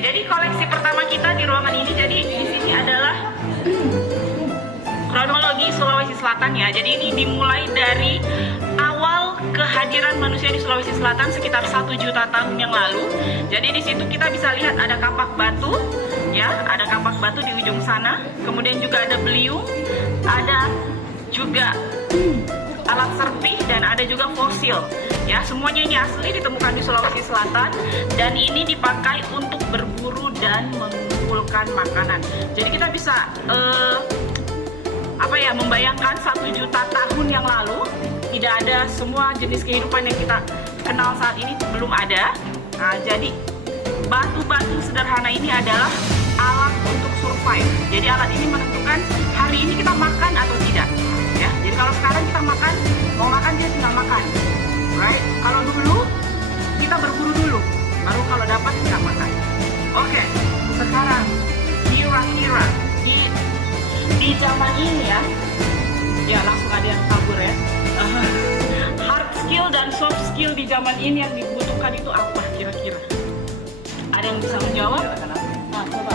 jadi koleksi pertama kita di ruangan ini, jadi di sini adalah kronologi Sulawesi Selatan ya. Jadi ini dimulai dari awal kehadiran manusia di Sulawesi Selatan sekitar 1 juta tahun yang lalu. Jadi di situ kita bisa lihat ada kapak batu, ya, ada kapak batu di ujung sana. Kemudian juga ada beliung, ada juga alat serpih dan ada juga fosil. Ya, semuanya ini asli ditemukan di Sulawesi Selatan dan ini dipakai untuk berburu dan mengumpulkan makanan. Jadi kita bisa membayangkan 1 juta tahun yang lalu tidak ada semua jenis kehidupan yang kita kenal saat ini, belum ada. Nah, jadi batu-batu sederhana ini adalah alat untuk survive. Jadi alat ini menentukan hari ini kita makan atau tidak. Ya, jadi kalau sekarang kita makan, mau makan dia tinggal makan, right? Kalau dulu kita berburu dulu, baru kalau dapat kita makan. Oke, sekarang kira-kira di zaman ini ya langsung ada yang kabur ya. Hard skill dan soft skill di zaman ini yang dibutuhkan itu apa kira-kira? Ada yang bisa menjawab? Nah, coba.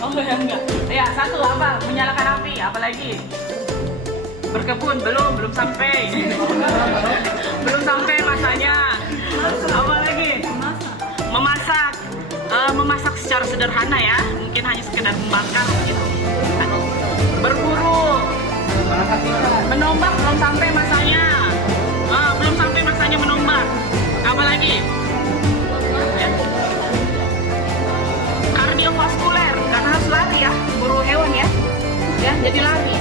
Oh ya enggak. Ya, satu apa? Menyalakan api, apalagi? Berkebun, belum sampai. Belum sampai masanya. Apa lagi? Memasak. Memasak secara sederhana ya, mungkin hanya sekedar membakar gitu. Berburu, menombak belum sampai masanya. Belum sampai masanya menombak. Apa lagi? Ya. Kardiovaskuler, karena harus lari ya, buru hewan ya. Ya, jadi lari.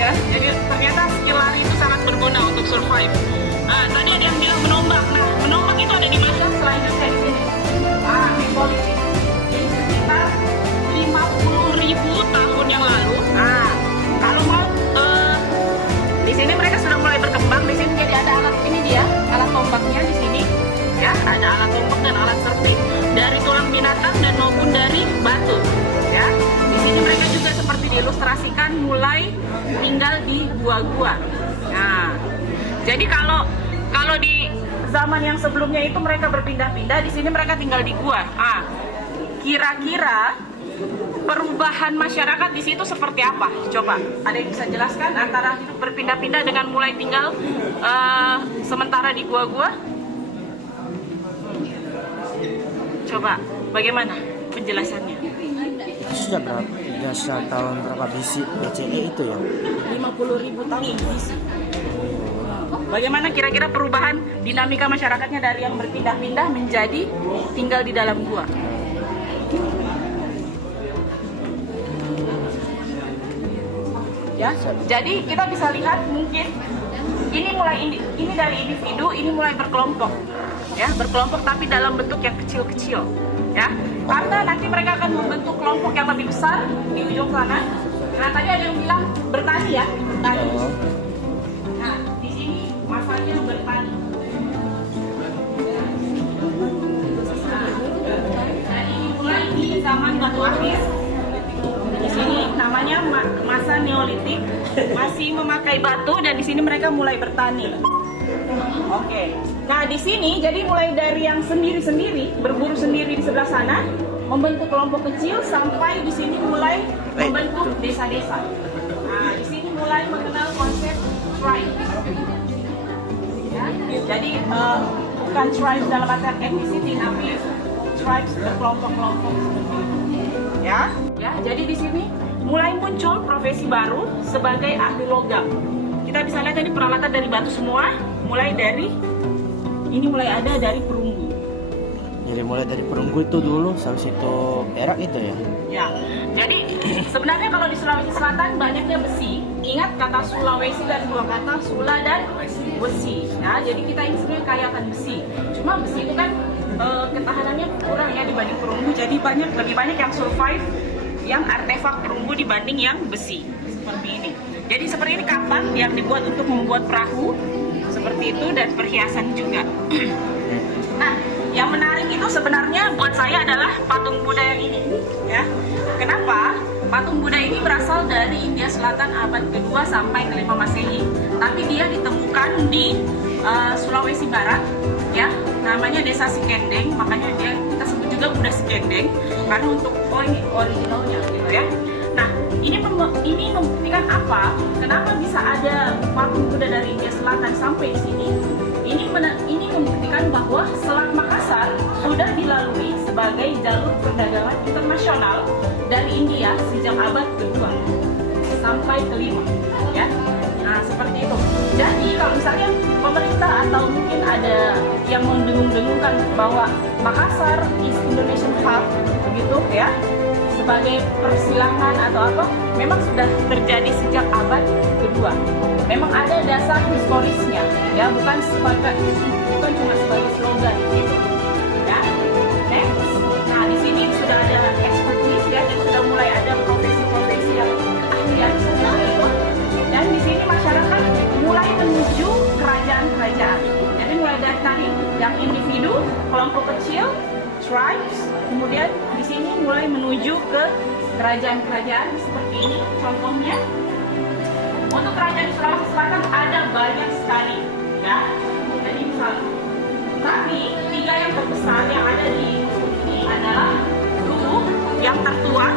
Ya, jadi ternyata skill lari itu sangat berguna untuk survive. Nah, tadi ada yang bilang menombak. Nah, menombak itu ada di mana? Selanjutnya di sini. Di politik. Ini sekitar 50.000 tahun yang lalu. Nah, kalau mau di sini mereka sudah mulai berkembang. Di sini jadi ada alat ini dia, alat tombaknya di sini. Ya, ada alat tombak dan alat serpih dari tulang binatang dan maupun dari batu. Ya, di sini mereka juga seperti diilustrasikan mulai tinggal di gua-gua. Nah, jadi kalau di zaman yang sebelumnya itu mereka berpindah-pindah, di sini mereka tinggal di gua. Kira-kira perubahan masyarakat di situ seperti apa? Coba, ada yang bisa jelaskan antara hidup berpindah-pindah dengan mulai tinggal sementara di gua-gua? Coba, bagaimana penjelasannya? Sudah berapa? Sudah tahun berapa BCE itu ya? 50.000 tahun BC. Bagaimana kira-kira perubahan dinamika masyarakatnya dari yang berpindah-pindah menjadi tinggal di dalam gua? Ya, jadi kita bisa lihat mungkin ini dari individu, ini mulai berkelompok, ya berkelompok tapi dalam bentuk yang kecil-kecil, ya. Karena nanti mereka akan membentuk kelompok yang lebih besar di ujung sana. Nah, tadi ada yang bilang bertani ya, bertani. Nah, di sini masanya bertani. Nah, ini mulai di zaman batu aktif. Di sini namanya masa Neolitik, masih memakai batu dan di sini mereka mulai bertani. Oke. Nah, di sini jadi mulai dari yang sendiri-sendiri, berburu sendiri di sebelah sana, membentuk kelompok kecil sampai di sini mulai membentuk desa-desa. Nah, di sini mulai mengenal konsep tribe. Ya, jadi bukan tribe dalam artian ethnicity, tapi tribes berkelompok-kelompok seperti itu. Ya, jadi di sini mulai muncul profesi baru sebagai ahli logam. Kita bisa lihat ini peralatan dari batu semua, mulai ada dari perunggu. Jadi mulai dari perunggu itu dulu sampai situ perak itu ya? Ya, jadi sebenarnya kalau di Sulawesi Selatan banyaknya besi. Ingat kata Sulawesi dan dua kata Sula dan besi. Nah, jadi kita ini sebenarnya kaya akan besi. Cuma besi itu kan ketahanannya kurang ya dibanding perunggu. Jadi lebih banyak yang survive yang artefak perunggu dibanding yang besi. Seperti ini. Jadi seperti ini kapak yang dibuat untuk membuat perahu. Seperti itu dan perhiasan juga. Nah, yang menarik itu sebenarnya buat saya adalah patung Buddha yang ini, ya. Kenapa? Patung Buddha ini berasal dari India Selatan abad kedua sampai ke-5 Masehi. Tapi dia ditemukan di Sulawesi Barat, ya. Namanya Desa Sikendeng, makanya kita sebut juga Buddha Sekendeng karena untuk ini originalnya gitu ya. Nah, ini membuktikan apa? Kenapa bisa ada patung Buddha dari India Selatan sampai di sini? Ini membuktikan bahwa Selat Makassar sudah dilalui sebagai jalur perdagangan internasional dari India sejak abad kedua sampai kelima, ya. Nah, seperti itu. Jadi kalau misalnya pemerintah atau mungkin ada yang mendengung-dengungkan bahwa Makassar is Indonesian Hub, begitu ya, sebagai persilangan atau apa, memang sudah terjadi sejak abad kedua. Memang ada dasar historisnya, ya, bukan cuma sebagai slogan gitu, ya. Next, nah di sini sudah ada ekspertis ya, dan sudah mulai ada profesi-profesi yang ahli-ahli itu, dan di sini masyarakat mulai menuju kerajaan-kerajaan. Jadi mulai dari tadi yang individu, kelompok kecil, tribes, kemudian di sini mulai menuju ke kerajaan-kerajaan seperti ini. Contohnya untuk kerajaan Sulawesi Selatan ada banyak sekali, ya. Jadi misalnya, tapi 3 yang terbesar yang ada di sini adalah Luwu yang tertua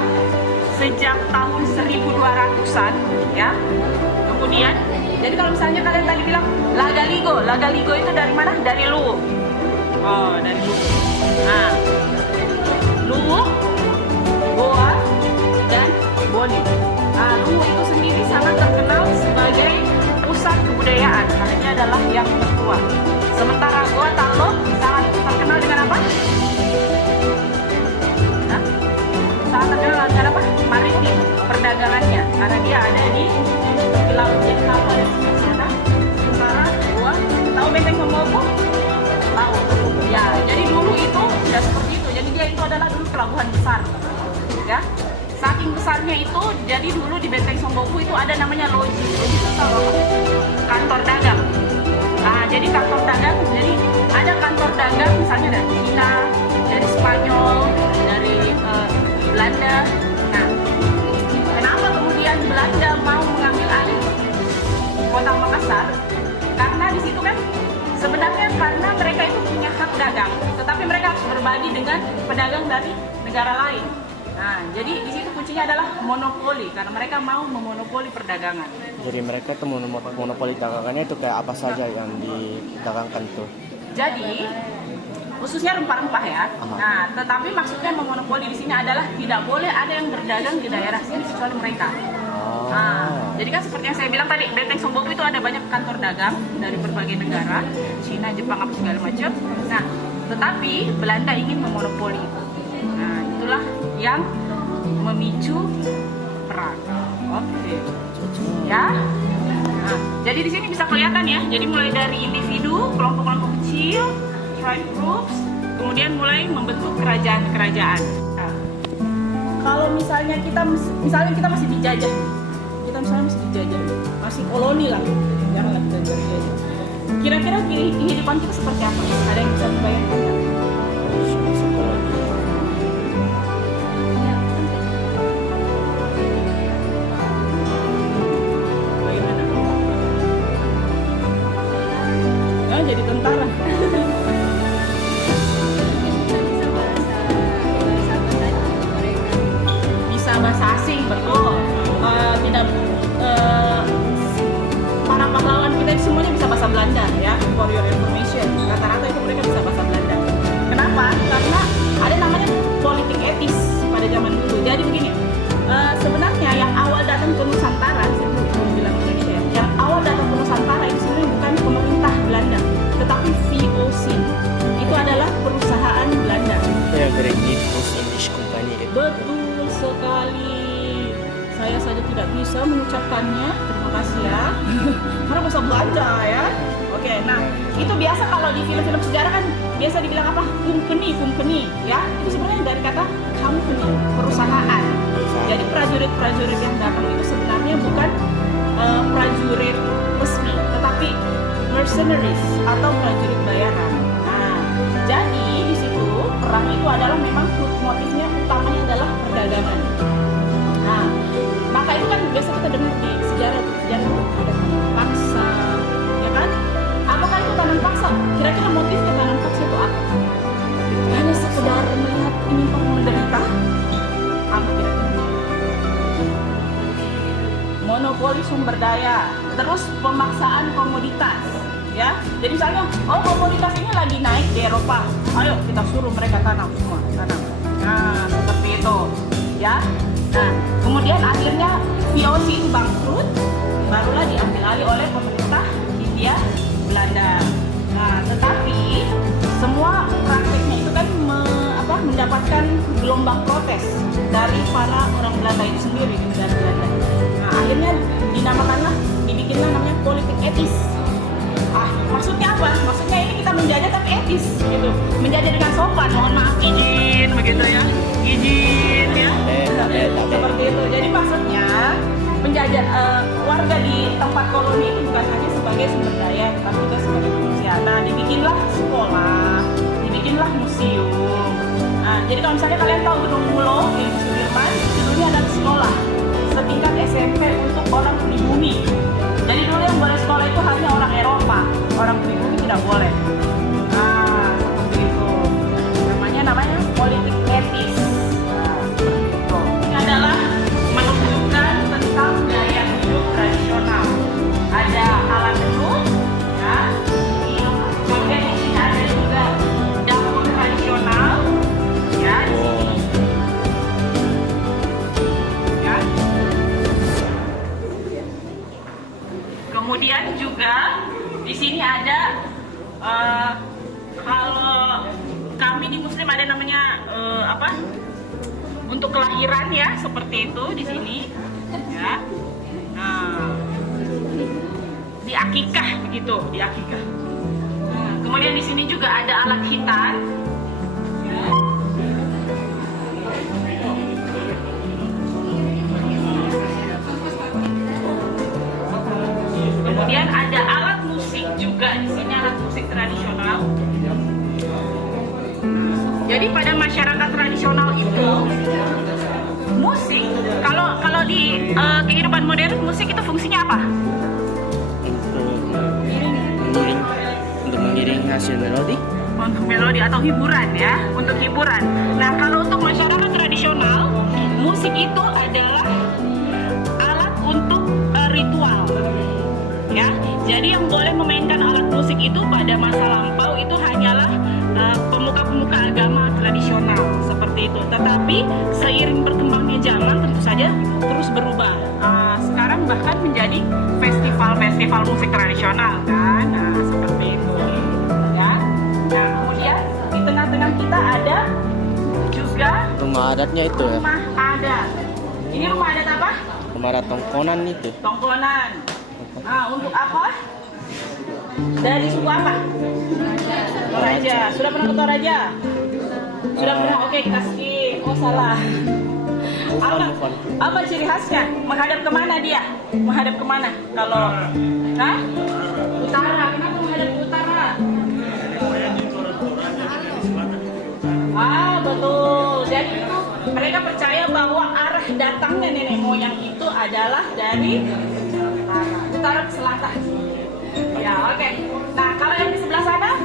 sejak tahun 1200-an, ya. Kemudian, jadi kalau misalnya kalian tadi bilang Lagaligo itu dari mana? Dari Luwu. Oh, dari Luwu. Nah, Luwu, Goa, dan Boni. Nah, Luwu itu sendiri sangat terkenal sebagai pusat kebudayaan karena ini adalah yang tertua. Sementara Goa Talo sangat terkenal dengan apa? Nah, sangat terkenal dengan apa? Maritim, perdagangannya, karena dia ada di Laut Jawa dan sana. Sementara Goa, tahu Benteng Momogo? Tahu. Ya, jadi dulu itu sudah seperti itu. Jadi dia itu adalah dulu pelabuhan besar, ya. Saking besarnya itu, jadi dulu di Benteng Somboku itu ada namanya loji. Loji itu tahu apa? Kantor dagang. Nah, jadi kantor dagang, jadi ada kantor dagang misalnya dari Cina, dari Spanyol, dari Belanda. Nah, kenapa kemudian Belanda mau mengambil alih kota Makassar? Karena di situ kan sebenarnya karena mereka itu punya hak dagang, tetapi mereka harus berbagi dengan pedagang dari negara lain. Nah, jadi di situ kuncinya adalah monopoli karena mereka mau memonopoli perdagangan. Jadi mereka tuh monopoli dagangannya itu kayak apa saja yang didagangkan tuh? Jadi khususnya rempah-rempah ya. Nah, tetapi maksudnya memonopoli di sini adalah tidak boleh ada yang berdagang di daerah sini kecuali mereka. Nah, jadi kan seperti yang saya bilang tadi, Benteng Somboku itu ada banyak kantor dagang dari berbagai negara, Cina, Jepang, apa segala macam. Nah, tetapi Belanda ingin memonopoli itu. Nah, itulah yang memicu perang. Oke. Ya. Nah, jadi di sini bisa kelihatan ya. Jadi mulai dari individu, kelompok-kelompok kecil, tribe groups, kemudian mulai membentuk kerajaan-kerajaan. Nah, kalau misalnya kita masih dijajah, masih koloni lah, janganlah kita dijajah. Kira-kira kehidupan kita seperti apa? Ada yang bisa membayangkan? Bagaimana? Nah, jadi tentara. Bisa bahasa asing, betul. Para pahlawan kita semuanya bisa bahasa Belanda ya, for your information. Rata-rata itu mereka bisa bahasa Belanda. Kenapa? Karena ada namanya politik etis pada zaman dulu. Jadi begini, sebenarnya yang awal datang ke Nusantara, saya belum bilang Indonesia ya, yang awal datang ke Nusantara itu sebenarnya bukan pemerintah Belanda, tetapi VOC. Itu adalah perusahaan Belanda. Ya, Great East Indies Company itu. Betul sekali. Saya saja tidak bisa mengucapkannya. Terima kasih ya. Karena bahasa Belanda ya. Oke, nah itu biasa kalau di film-film sejarah kan biasa dibilang apa? Company, ya. Itu sebenarnya dari kata company, perusahaan. Jadi prajurit-prajurit yang datang itu sebenarnya bukan prajurit resmi, tetapi mercenaries atau prajurit bayaran. Nah, jadi di situ perang itu adalah memang motifnya utamanya adalah perdagangan. Nah, maka itu kan biasa kita dengar di sejarah ada taman paksa, ya kan? Apakah itu taman paksa? Kira-kira motifnya taman paksa itu apa? Hanya sekedar melihat sumber daya, terus pemaksaan komoditas, ya. Jadi misalnya, oh komoditas ini lagi naik di Eropa, ayo kita suruh mereka tanam semua, tanam. Nah, seperti itu, ya. Nah, kemudian akhirnya VOC itu bangkrut, barulah diambil alih oleh pemerintah Hindia Belanda. Nah, tetapi semua prakteknya itu kan mendapatkan gelombang protes dari para orang Belanda itu sendiri di negara Belanda. Nah, akhirnya dibikinlah namanya politik etis. Maksudnya apa? Maksudnya ini kita menjajah tapi etis, gitu. Menjajah dengan sopan, mohon maaf, izin, begitu ya, izin ya. Seperti itu. Jadi maksudnya menjajah warga di tempat koloni itu bukan hanya sebagai sumber daya, tapi juga sebagai manusia. Nah, dibikinlah sekolah, dibikinlah museum. Nah, jadi kalau misalnya kalian tahu Gedung Mulo di Sudirman, dulunya ada sekolah setingkat SMP untuk orang pribumi. Jadi dulu yang boleh sekolah itu hanya orang Eropa, orang pribumi tidak boleh. Nah, seperti itu. Namanya politik etis. Nah, seperti itu. Ini adalah menunjukkan tentang gaya hidup tradisional. Ada alat tenun, ya. Kemudian di sini ada juga dapur tradisional, ya. Di sini. Ya. Kemudian juga di sini ada kalau kami di Muslim ada namanya untuk kelahiran ya, seperti itu di sini ya. Nah, di akikah begitu, di akikah. Nah, kemudian di sini juga ada alat hitan. Ya. Kemudian ada alat musik juga di sini, alat musik tradisional. Jadi pada masyarakat tradisional itu musik, kalau di kehidupan modern musik itu fungsinya apa? Untuk mengiring hasil melodi. Untuk melodi atau hiburan ya, untuk hiburan. Nah, kalau untuk masyarakat tradisional, musik itu adalah alat untuk ritual. Ya, jadi yang boleh memainkan alat musik itu pada masa lampau itu hanyalah pemuka-pemuka agama tradisional seperti itu. Tetapi seiring berkembangnya zaman tentu saja terus berubah. Sekarang bahkan menjadi festival-festival musik tradisional kan. Nah, seperti itu. Ya. Nah, kemudian di tengah-tengah kita ada juga Rumah adatnya itu ya. rumah adat. Ini rumah adat apa? Rumah adat Tongkonan itu. Tongkonan. Nah, untuk apa? Dari suku apa? Toraja. Sudah pernah ke Toraja? Sudah pernah? Oke, kita skip. Oh, salah. Apa ciri khasnya? Menghadap kemana dia? Menghadap kemana? Kalau utara. Kenapa menghadap ke utara? Betul. Jadi itu mereka percaya bahwa arah datangnya nenek moyang itu adalah dari utara ke selatan. Ya, oke. Nah, kalau yang di sebelah sana,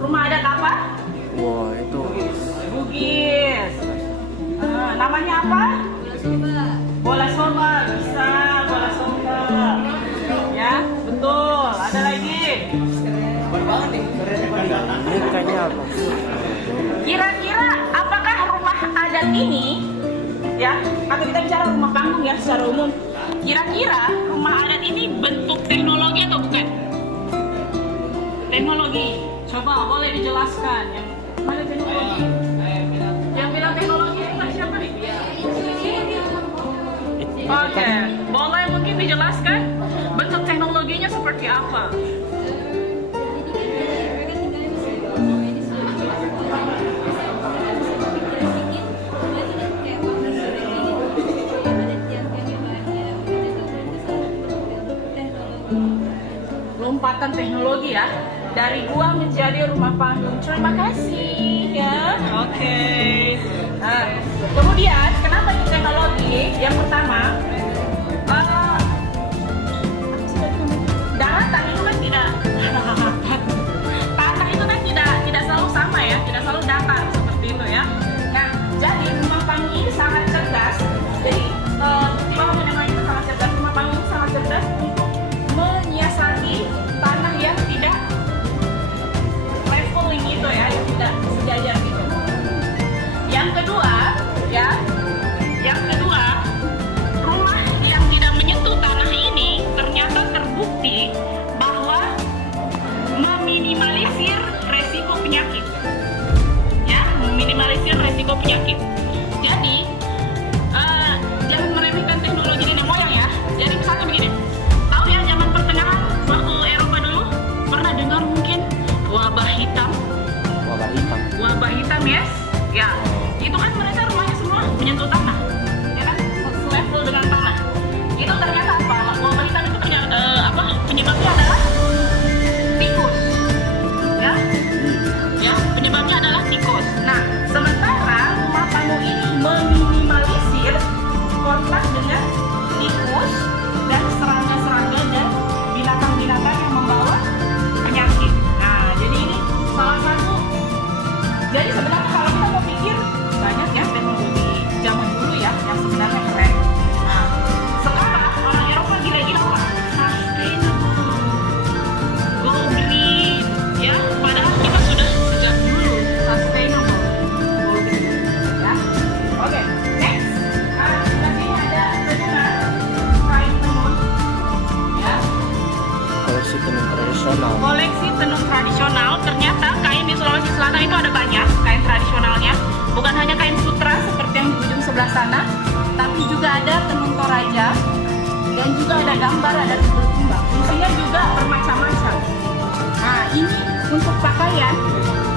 rumah adat apa? Wah, itu Bugis. Namanya apa? Bola soba. Bisa, bola soba. Ya, betul. Ada lagi. ini kayaknya apa? Kira-kira apakah rumah adat ini, ya, atau kita bicara rumah panggung ya secara umum, kira-kira rumah adat ini bentuk teknologi atau bukan? Teknologi. Coba boleh dijelaskan. Yang mana teknologi? Yang bilang teknologi itu siapa nih? Oke, boleh mungkin dijelaskan bentuk teknologinya seperti apa? Lompatan teknologi ya, dari gua menjadi rumah panggung. Terima kasih ya. Oke. Nah, kemudian kenapa ini teknologi? Yang pertama, daratan itu kan tidak tanah itu kan tidak selalu sama ya, tidak selalu datar seperti itu ya. Nah, jadi rumah panggung ini sangat cerdas. Jadi bahwa memang itu sangat cerdas. Rumah panggung sangat sebelah sana, tapi juga ada tenun Toraja dan juga ada gambar, ada kumpul kumbang. Fungsinya juga bermacam-macam. Nah, ini untuk pakaian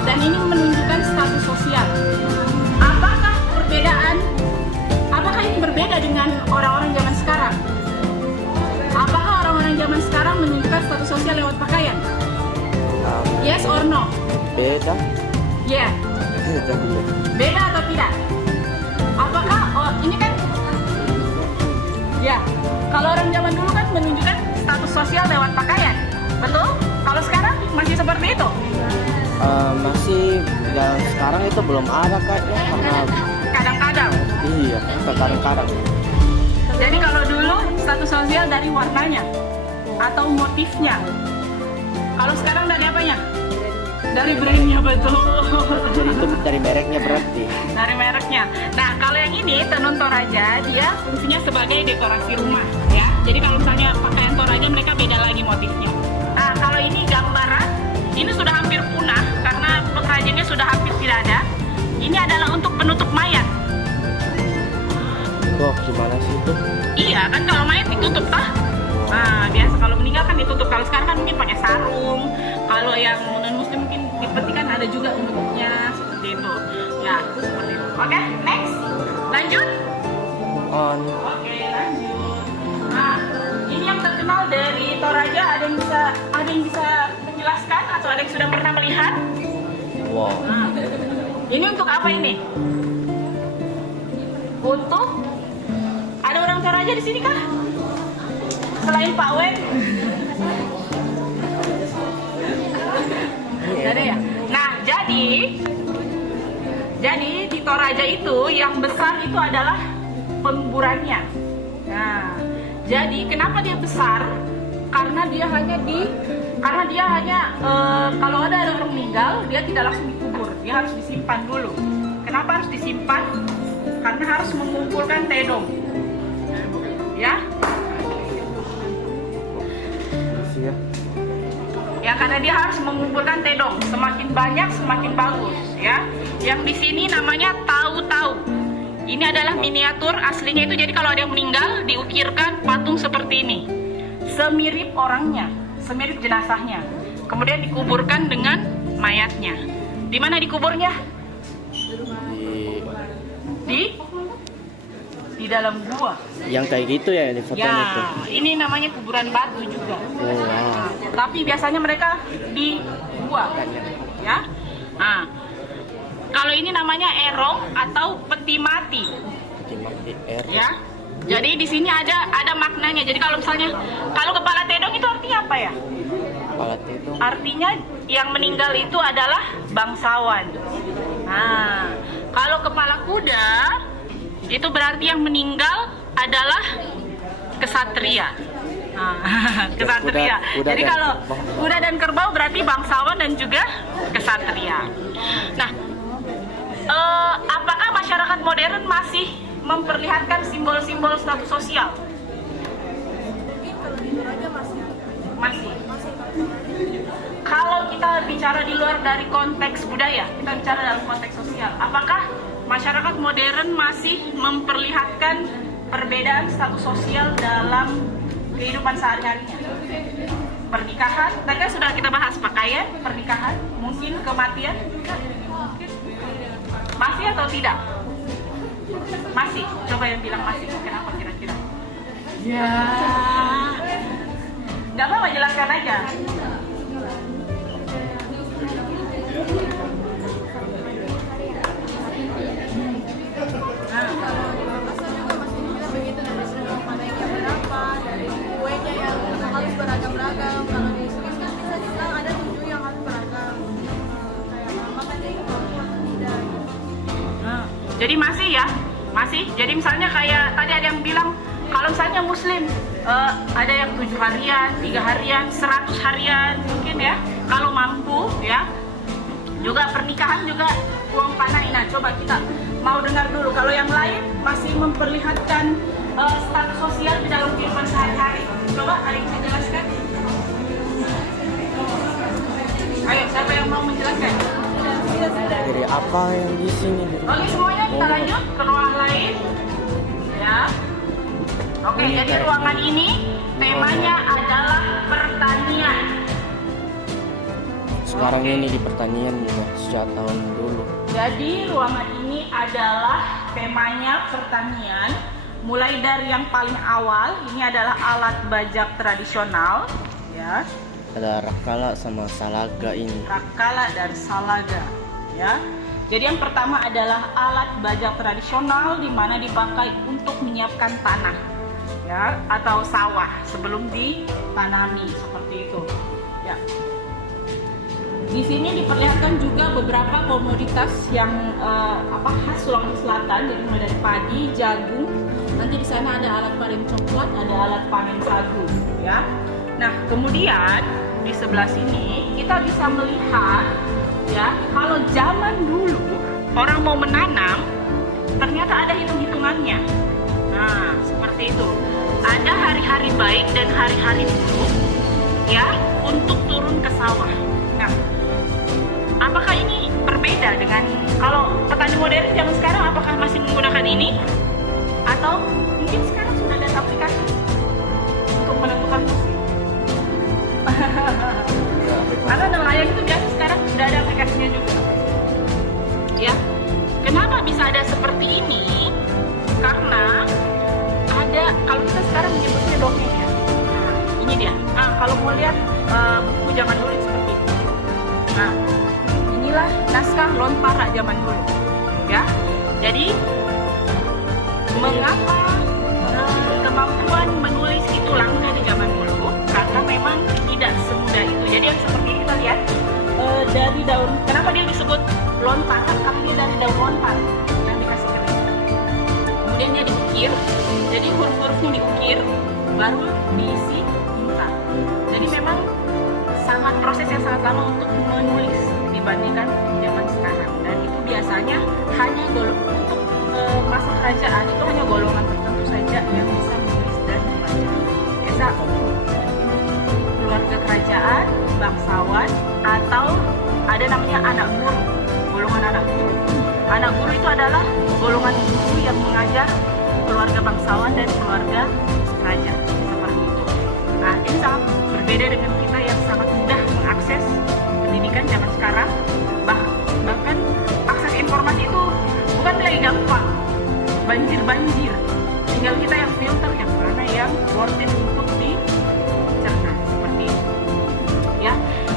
dan ini menunjukkan status sosial. Apakah ini berbeda dengan orang-orang zaman sekarang? Apakah orang-orang zaman sekarang menunjukkan status sosial lewat pakaian? Yes or no? Beda. Yeah. Beda. Beda atau tidak? Apakah ini kan? Ya, kalau orang zaman dulu kan menunjukkan status sosial lewat pakaian, betul? Kalau sekarang masih seperti itu? Masih ya, sekarang itu belum ada kayaknya karena Kadang-kadang. iya kadang-kadang. Jadi kalau dulu status sosial dari warnanya atau motifnya. Kalau sekarang dari apanya? Dari brandnya, betul. Itu dari mereknya berarti. Dari mereknya. Nah, kalau yang ini tenun Toraja, dia fungsinya sebagai dekorasi rumah, ya. Jadi kalau misalnya pakaian Toraja mereka beda lagi motifnya. Nah, kalau ini gambaran, ini sudah hampir punah karena pengrajinnya sudah hampir tidak ada. Ini adalah untuk penutup mayat. Wah, gimana sih itu? Iya, kan kalau mayat ditutup tah? Nah, biasa kalau meninggal kan ditutup. Kalau sekarang kan mungkin pakai sarung. Kalau yang non-muslim mungkin seperti kan ada juga untuknya seperti itu. Ya, seperti itu. Oke, next. Lanjut. On. Oke, lanjut. Nah, ini yang terkenal dari Toraja. Ada yang bisa menjelaskan atau ada yang sudah pernah melihat? Wow. Nah, ini untuk apa ini? Untuk ada orang Toraja di sini kah? Selain Pak Wen? Gak ada ya? Nah, jadi di Toraja itu yang besar itu adalah penguburannya. Nah, jadi kenapa dia besar? Karena dia hanya kalau ada orang meninggal, dia tidak langsung dikubur, dia harus disimpan dulu. Kenapa harus disimpan? Karena harus mengumpulkan tedong. Ya? Ya, karena dia harus mengumpulkan tedong. Semakin banyak semakin bagus, ya. Yang di sini namanya tau-tau. Ini adalah miniatur aslinya itu. Jadi kalau ada yang meninggal diukirkan patung seperti ini. Semirip orangnya, semirip jenazahnya. Kemudian dikuburkan dengan mayatnya. Di mana dikuburnya? Di dalam gua. Yang kayak gitu ya di fotonya Ya, itu. ini namanya kuburan batu juga. Oh, wow. Tapi biasanya mereka di gua, ya. Nah, kalau ini namanya erong atau peti mati, ya. Jadi di sini ada maknanya. Jadi kalau misalnya kalau kepala tedong itu artinya apa ya? Kepala tedong. Artinya yang meninggal itu adalah bangsawan. Nah, kalau kepala kuda itu berarti yang meninggal adalah kesatria. Nah, kesatria. Jadi kalau kuda dan kerbau berarti bangsawan dan juga kesatria. Nah, apakah masyarakat modern masih memperlihatkan simbol-simbol status sosial? Masih. Kalau kita bicara di luar dari konteks budaya, kita bicara dalam konteks sosial. Apakah masyarakat modern masih memperlihatkan perbedaan status sosial dalam kehidupan sehari-harinya? Pernikahan, tadi kan sudah kita bahas pakaian, pernikahan, mungkin kematian, mungkin. Masih atau tidak? Masih. Coba yang bilang masih. Kenapa kira-kira? Ya, nggak apa-apa, jelaskan aja. Beragam-ragam. Kalau di Swiss kan bisa dibilang ada 7 yang harus beragam. Kayak makan dari tidak. Jadi masih ya, masih. Jadi misalnya kayak tadi ada yang bilang kalau misalnya Muslim ada yang 7 harian, 3 harian, 100 harian mungkin ya. Kalau mampu ya. Juga pernikahan juga uang panai. Nah, coba kita mau dengar dulu. Kalau yang lain masih memperlihatkan status sosial di dalam kehidupan sehari-hari. Coba ada yang bisa jelaskan? Ayo, siapa yang mau menjelaskan? Sudah. materi apa yang di sini di rumah? Oke, semuanya kita lanjut ke ruangan lain. Ya. Oke, Ini jadi kayak- ruangan ini temanya adalah pertanian. Sekarang Oke. ini di pertanian juga sejak tahun dulu. Jadi ruangan ini adalah temanya pertanian. Mulai dari yang paling awal, ini adalah alat bajak tradisional, ya. Ada rakala sama salaga ini. Rakala dan salaga, ya. Jadi yang pertama adalah alat bajak tradisional di mana dipakai untuk menyiapkan tanah, ya, atau sawah sebelum ditanami seperti itu, ya. Di sini diperlihatkan juga beberapa komoditas yang khas Sulawesi Selatan, jadi mulai dari padi, jagung. Nanti di sana ada alat panen coklat, ada alat panen sagu, ya. Nah, kemudian di sebelah sini kita bisa melihat, ya, kalau zaman dulu orang mau menanam, ternyata ada hitung-hitungannya. Nah, seperti itu. Ada hari-hari baik dan hari-hari buruk, ya, untuk turun ke sawah. Nah, apakah ini berbeda dengan kalau petani modern zaman sekarang? Apakah masih menggunakan ini? Atau mungkin sekarang sudah ada aplikasi untuk menentukan musim? Karena nelayan itu biasa sekarang sudah ada aplikasinya juga. Ya, kenapa bisa ada seperti ini? Karena ada, kalau kita sekarang menyebutnya dongeng, ya. Nah, ini dia. Nah, kalau mau lihat buku zaman dulu seperti ini. Nah, inilah naskah Lontara zaman dulu, ya. Jadi mengapa kemampuan menulis itu langka di zaman dulu? Karena memang tidak semudah itu. Jadi yang seperti kita lihat dari daun, kenapa dia disebut lontara? Karena dia dari daun lontar yang dikasih kering. Kemudian dia diukir, jadi huruf-hurufnya diukir, baru diisi tinta. Jadi memang proses yang sangat lama untuk menulis dibandingkan zaman sekarang. Dan itu biasanya hanya untuk masa kerajaan, itu hanya golongan tertentu saja yang bisa menulis dan membaca. Biasa keluarga kerajaan, bangsawan, atau ada namanya anak guru, golongan anak guru. Anak guru itu adalah golongan guru yang mengajar keluarga bangsawan dan keluarga kerajaan, seperti itu. Nah, ini sangat berbeda dengan kita yang sangat mudah mengakses pendidikan zaman sekarang. Bahkan akses informasi itu bukan lagi gampang, banjir. Tinggal kita yang filter yang mana yang worth it untuk dicerna, seperti itu. Ya.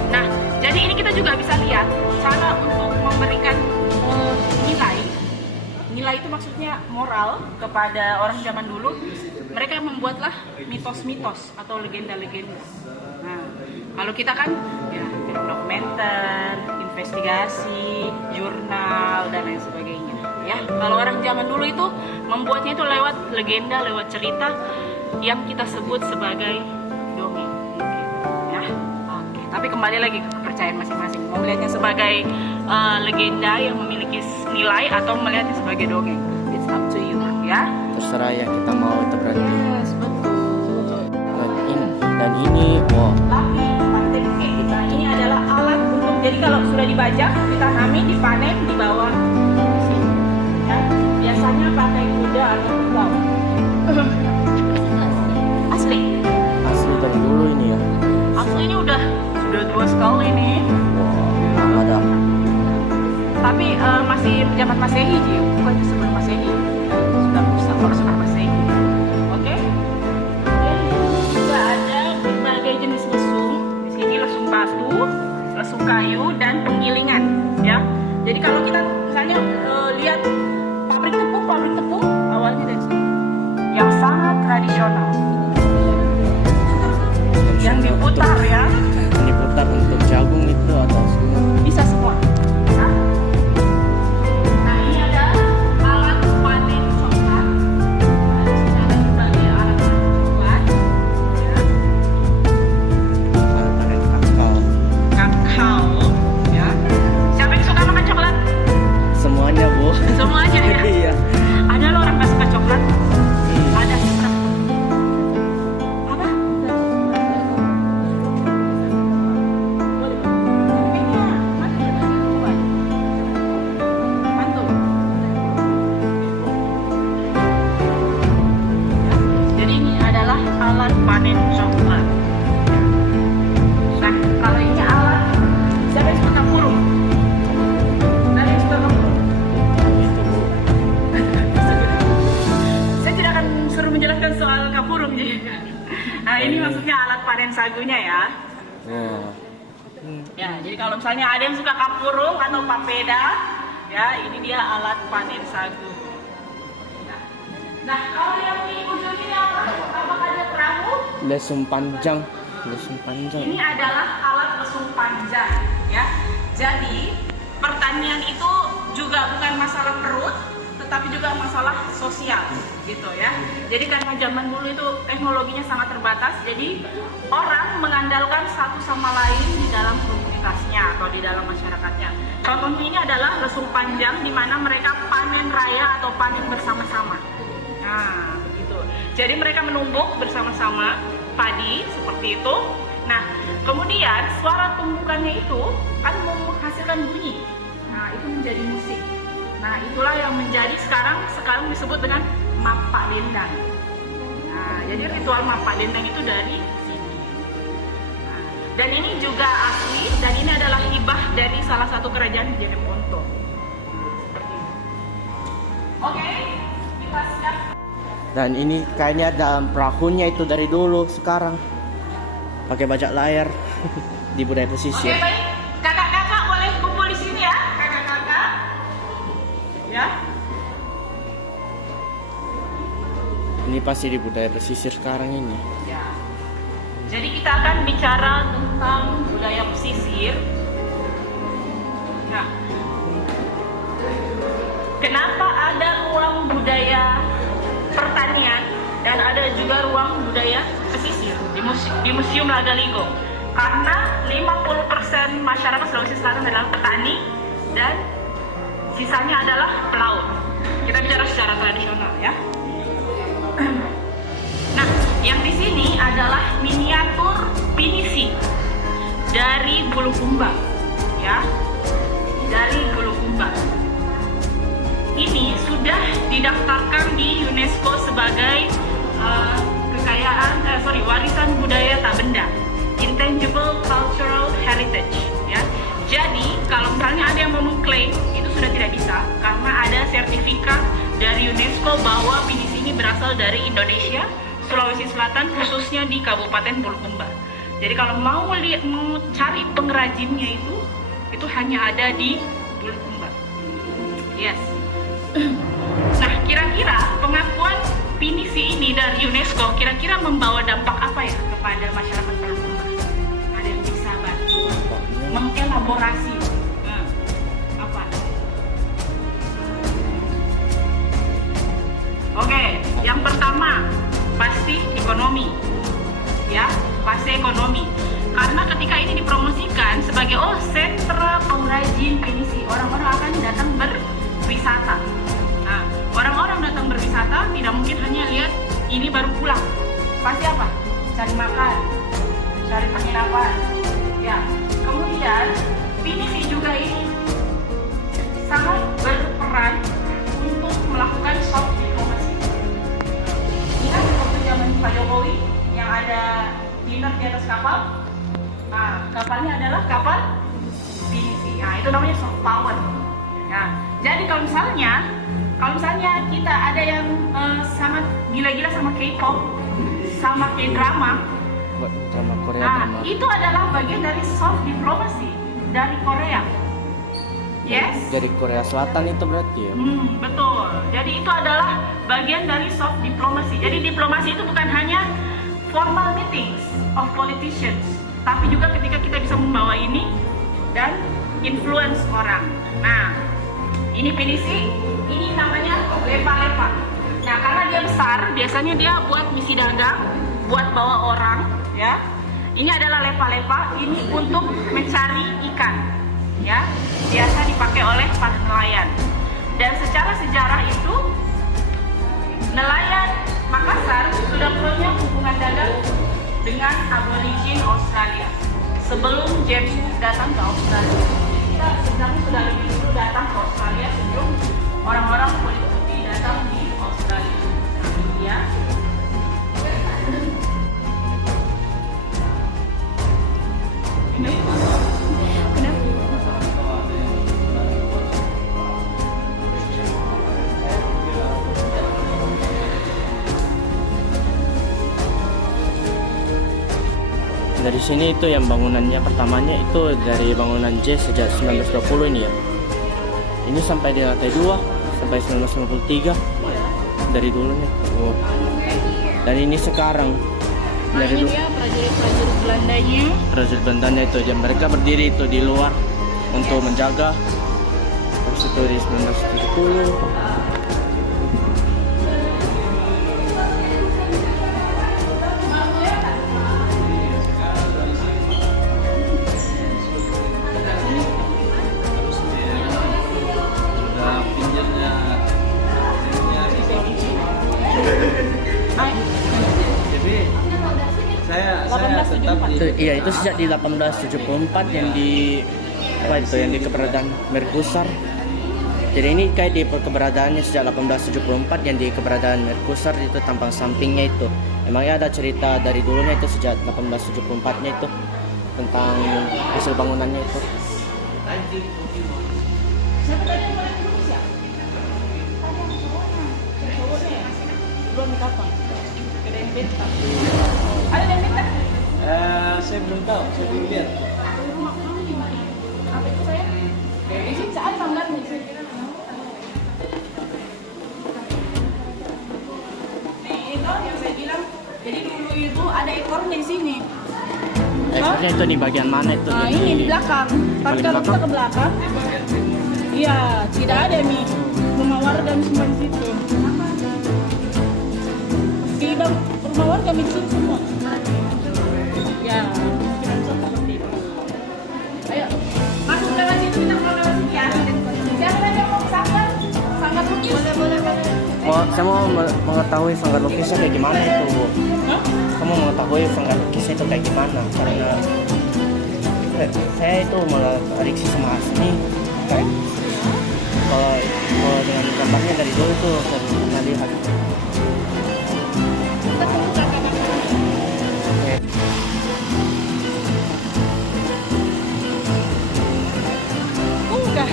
Nah, jadi ini kita juga bisa lihat cara untuk memberikan nilai itu maksudnya moral kepada orang zaman dulu. Mereka membuatlah mitos-mitos atau legenda-legenda. Nah, kalau kita kan ya film dokumenter, investigasi, jurnal dan lain sebagainya. Ya, kalau orang zaman dulu itu membuatnya itu lewat legenda, lewat cerita yang kita sebut sebagai dongeng. Ya, oke. Tapi kembali lagi ke kepercayaan masing-masing. Mau melihatnya sebagai legenda yang memiliki nilai atau melihatnya sebagai dongeng. It's up to you, ya. Terserah ya kita mau itu berarti. Yes, betul. Dan ini, wow. Tapi nah, ini adalah alat untuk, jadi kalau sudah dibajak, ditanami, dipanen, dibawa ke sini. Ya, biasanya pakai kuda atau kerbau. Asli. Asli dari dulu ini ya. Asli ini sudah tua sekali nih. Wow, ada. Tapi masih zaman Masehi, Ji. Bukan sebelum Masehi. Sudah Masehi. Oke. Dan juga ada berbagai jenis lesung. Di sini lesung batu, lesung kayu, dan penggilingan. Ya. Jadi kalau kita misalnya lihat pabrik tepung awalnya dari sini. Yang sangat tradisional. Yang diputar ya. Diputar untuk jagung itu atau semua. Bisa semua. Nah, ini ada Nah, ini maksudnya alat panen sagunya ya. Oh. Ya, jadi kalau misalnya ada yang suka kapurung atau papeda, ya ini dia alat panen sagu. Nah, kalau yang di ujung ini apa? Apakah ada perahu? Lesung panjang. Lesung panjang. Ini adalah alat lesung panjang, ya. Jadi pertanian itu juga bukan masalah perut, tetapi juga masalah sosial, gitu ya. Jadi karena zaman dulu itu teknologinya sangat terbatas, jadi orang mengandalkan satu sama lain di dalam komunitasnya atau di dalam masyarakatnya. Contohnya ini adalah lesung panjang, di mana mereka panen raya atau panen bersama-sama. Nah, begitu. Jadi mereka menumbuk bersama-sama padi seperti itu. Nah, kemudian suara tumbukannya itu kan menghasilkan bunyi. Nah, itu menjadi musik. Nah, itulah yang menjadi sekarang disebut dengan Mappak Dendang. Nah, jadi ritual Mappak Dendang itu dari sini. Nah, dan ini juga asli, dan ini adalah hibah dari salah satu kerajaan di Jeneponto. Seperti itu. Oke, kita siap. Dan ini kayaknya dalam perahunya itu dari dulu sekarang pakai bajak layar di budaya pesisir. Oke, baik. Kakak-kakak boleh kumpul di sini ya, kakak-kakak. Ya. Ini pasti di budaya pesisir sekarang ini. Ya. Jadi kita akan bicara tentang budaya pesisir. Nah, kenapa ada ruang budaya pertanian dan ada juga ruang budaya pesisir di Museum Lagaligo? Karena 50% masyarakat Sulawesi Selatan adalah petani dan sisanya adalah pelaut. Kita bicara secara tradisional ya. Nah, yang di sini adalah miniatur pinisi dari Bulukumba, ya, dari Bulukumba. Ini sudah didaftarkan di UNESCO sebagai warisan budaya tak benda, intangible cultural heritage, ya. Jadi kalau misalnya ada yang mau mengklaim, itu sudah tidak bisa karena ada sertifikat dari UNESCO bahwa pinisi ini berasal dari Indonesia, Sulawesi Selatan, khususnya di Kabupaten Bulukumba. Jadi kalau mau cari pengrajinnya itu hanya ada di Bulukumba. Yes. Nah, kira-kira pengakuan pinisi ini dari UNESCO kira-kira membawa dampak apa ya kepada masyarakat Bulukumba? Ada yang bisa bantu mengelaborasi? Apa? Oke, yang pertama pasti ekonomi, ya, pasti ekonomi. Karena ketika ini dipromosikan sebagai sentra pengrajin pinisi, orang-orang akan datang berwisata. Nah, orang-orang datang berwisata tidak mungkin hanya lihat ini baru pulang. Pasti apa? Cari makan, cari penginapan. Ya, kemudian pinisi juga ini sangat berperan untuk melakukan soft diplomasi. Ingat waktu zaman Pak Jokowi yang ada dinner di atas kapal? Nah, kapalnya adalah kapal pinisi. Nah, itu namanya soft power. Ya, jadi kalau misalnya kita ada yang sangat gila-gila sama K-pop, sama K-drama, Drama Korea, nah drama. itu adalah bagian dari soft diplomasi dari Korea. Yes? Dari Korea Selatan itu berarti ya? Betul. Jadi itu adalah bagian dari soft diplomasi. Jadi diplomasi itu bukan hanya formal meetings of politicians, tapi juga ketika kita bisa membawa ini dan influence orang. Nah, ini pinisi, ini namanya lepa-lepa. Nah, karena dia besar, biasanya dia buat misi dagang, buat bawa orang, ya. Ini adalah lepa-lepa, ini untuk mencari ikan, ya. Biasa dipakai oleh para nelayan. Dan secara sejarah itu, nelayan Makassar sudah punya hubungan dagang dengan aborigin Australia sebelum James Cook datang ke Australia. Kita sebenarnya sudah lebih dulu datang ke Australia sebelum orang-orang kulit putih datang di Australia. Ya. dari sini itu yang bangunannya pertamanya itu dari bangunan J sejak 1920 ini ya. Ini sampai di lantai 2 sampai 1993 dari dulu nih. Oh. Dan ini sekarang dari ini dulu dia prajurit-prajurit Belandanya. prajurit Belandanya itu dan mereka berdiri itu di luar untuk menjaga. Terus itu di 1970. Saya tetap di Iya itu sejak di 1874 yang di apa itu yang di keberadaan Merkusar. Jadi ini kayak di keberadaannya sejak 1874 yang di keberadaan Merkusar itu tampang sampingnya itu. Emangnya ada cerita dari dulunya itu sejak 1874-nya itu tentang hasil bangunannya itu. Siapa tadi yang orang Indonesia? Cowoknya ya? Belum kapan? Ada yang bentang. Ada yang bentang? saya belum tahu, saya belum lihat. Apa itu saya? Di sini saat tanggalnya. Nih itu yang saya bilang. Jadi dulu itu ada ekornya di sini. Ekornya itu di bagian mana itu? Nah Jadi ini di belakang. Tapi paling kalau kita belakang? ke belakang, iya tidak ada nih rumah warga semua di situ. Di rumah warga di situ semua. Ya, kira-kira seperti itu. Ayo, masuk lewat situ, kita mau lewat sini ya. Siapa tadi yang mau ke sanggar? Sanggar lukis? Boleh. saya mau mengetahui sanggar lukisnya kayak gimana itu, Bu. Hah? Kamu mengetahui sanggar lukisnya itu kayak gimana? Karena saya itu malah adiksi sama seni. Kayak kalau dengan gambarnya dari dulu tuh saya belum pernah lihat. Kita tunggu kakak-kakak. Udah.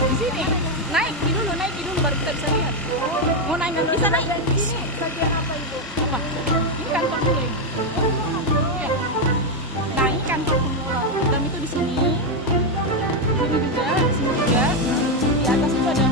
Di sini. Naiki dulu baru kita bisa lihat. Mau naik nggak bisa naik? Ini bagian apa Ibu? Apa? Ini kantor dulu ya. Iya. Nah ini kantor pengelola program itu di sini. Ini juga, di sini juga. Di atas itu ada